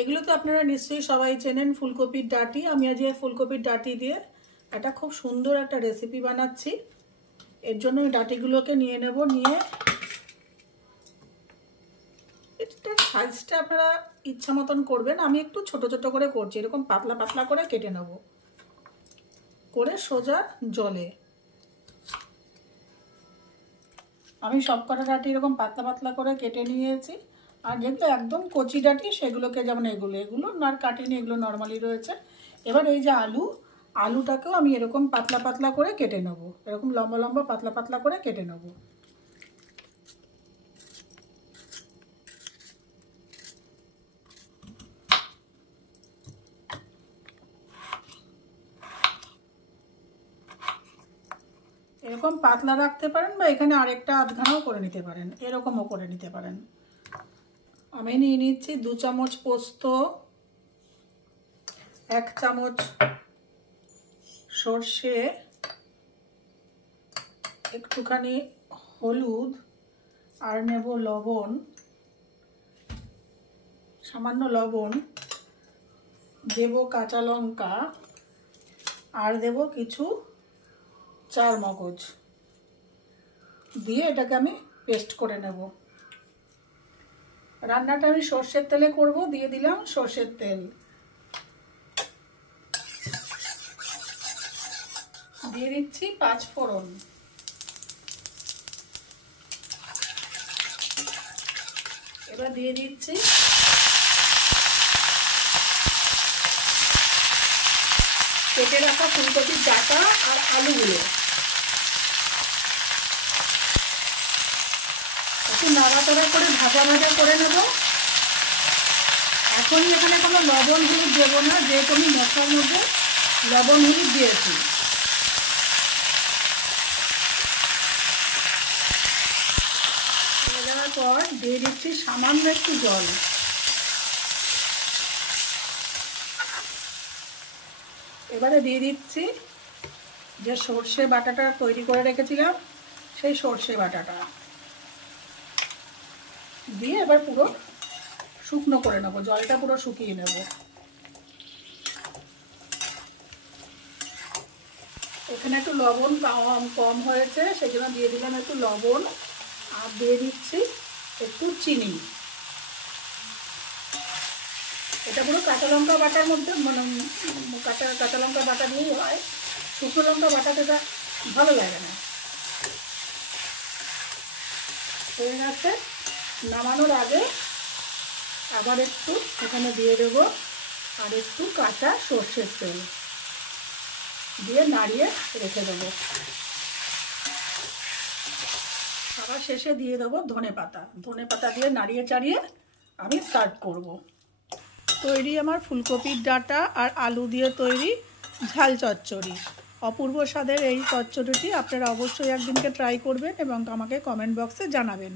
এগুলো তো আপনারা নিশ্চয়ই সবাই চেনেন, ফুলকপির ডাঁটি। আমি আজ এই ফুলকপির ডাঁটি দিয়ে একটা খুব সুন্দর একটা রেসিপি বানাচ্ছি। এর জন্য এই ডাঁটিগুলোকে নিয়ে নেব, নিয়ে এটার সাইজটা আপনারা ইচ্ছা মতন করবেন। আমি একটু ছোট ছোট করে করছি, এরকম পাতলা পাতলা করে কেটে নেব, করে সোজা জলে। আমি সব কটা ডাঁটি এরকম পাতলা পাতলা করে কেটে নিয়েছি। আর যেগুলো একদম কচি ডাঁটি সেগুলোকে, যেমন এগুলো আর কাটিনি, এগুলো নর্মালি রয়েছে। এবার এই যে আলুটাকেও আমি এরকম পাতলা পাতলা করে কেটে নেব, এরকম লম্বা লম্বা পাতলা পাতলা করে কেটে নেব। এরকম পাতলা রাখতে পারেন, বা এখানে আরেকটা আধখানাও করে নিতে পারেন, এরকমও করে নিতে পারেন। আমি নিয়ে নিচ্ছি 2 চামচ পোস্ত, 1 চামচ সর্ষে, একটুখানি হলুদ, আর নেব লবণ, সামান্য লবণ, দেব কাঁচা লঙ্কা, আর দেব কিছু চারমগজ, দিয়ে এটাকে আমি পেস্ট করে নেব। রান্নাটা আমি সর্ষের তেলে করব, দিয়ে দিলাম সর্ষের তেল, দিয়ে দিচ্ছি 5 ফোড়ন, এবার দিয়ে দিচ্ছি কেটে রাখা ফুলকপির ডাঁটা আর আলুগুলো। একটু নাড়াচাড়া করে ভাজা ভাজা করে নেব। এখনই এখানে কোনো লবণ হলুদ দেবো না, যেহেতু আমি মশলার মধ্যে লবণ হলুদ দিয়েছি। দেওয়ার পর দিয়ে দিচ্ছি সামান্য একটু জল। এবারে দিয়ে দিচ্ছি যে সর্ষে বাটাটা তৈরি করে রেখেছিলাম, সেই সর্ষে বাটাটা দিয়ে এবার পুরো শুকনো করে নেবো, জলটা পুরো শুকিয়ে নেব। এখানে একটু লবণ কম হয়েছে, সেই জন্য দিয়ে দিলাম একটু লবণ, আর দিয়ে দিচ্ছি একটু চিনি। এটা পুরো কাঁচা লঙ্কা বাটার মধ্যে, মানে কাঁচা লঙ্কা বাটা দিয়েই হয়, শুকনো লঙ্কা বাটাতে ভালো লাগে না। হয়ে গেছে। নামানোর আগে আবার একটু এখানে দিয়ে দেব আর একটু কাঁচা সর্ষের তেল, দিয়ে নাড়িয়ে রেখে দেবো। আবার শেষে দিয়ে দেবো ধনে পাতা দিয়ে নাড়িয়ে চাড়িয়ে আমি সার্ভ করব। তৈরি আমার ফুলকপির ডাঁটা আর আলু দিয়ে তৈরি ঝাল চচ্চড়ি। অপূর্ব স্বাদের এই চচ্চড়িটি আপনারা অবশ্যই একদিনকে ট্রাই করবেন এবং আমাকে কমেন্ট বক্সে জানাবেন।